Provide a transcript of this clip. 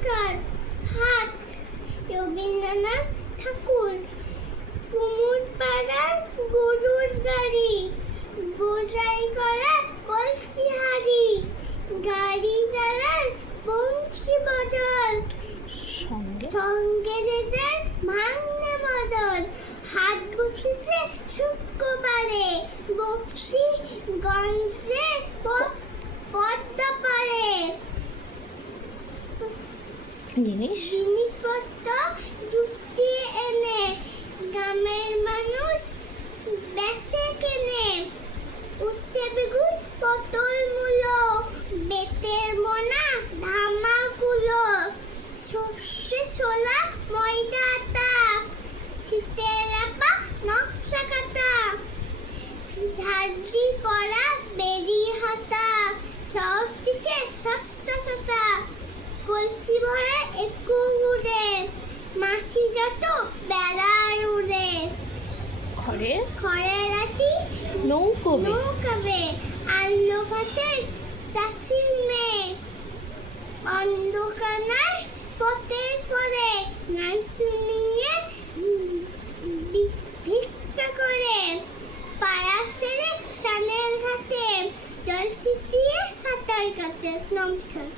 নমস্কার। হাট রবীন্দ্রনাথ ঠাকুর। কুমুর পাড়ার গরুর গাড়ি, বোঝাই করা কলসি হাড়ি, গাড়ি চালান বংশী বদল, সঙ্গে যেতেন ভাঙনে মদন। হাট বসেছে শুক্রবারে, বক্সি গঞ্জে পদ্মা পারে। জিনিসপত্র জুটিয়ে এনে গ্রামের মানুষ বেচে কেনে। উচ্ছে বেগুন পটল মূলো, বেতের মোনা ধামাকুলো, সর্ষে ছোলা ময়দা আটা, শীতের আপা নকশা কাটা, ঝাড়ি পরা বেরি হাতা, সব থেকে সস্তা সস্তা। কলসি ভরে একটু ঘুরে, মাসি যত বেড়ার উড়ে। খড়ের রাতি নৌকাবে, আলো ভাতে চাষির মেয়ে। অন্ধকার পথের পরে গান শুনিয়ে ভিক্ষা করে। পাড়া ছেড়ে সানের ঘাটে জল ছিটিয়ে সাঁতার কাটে। নমস্কার।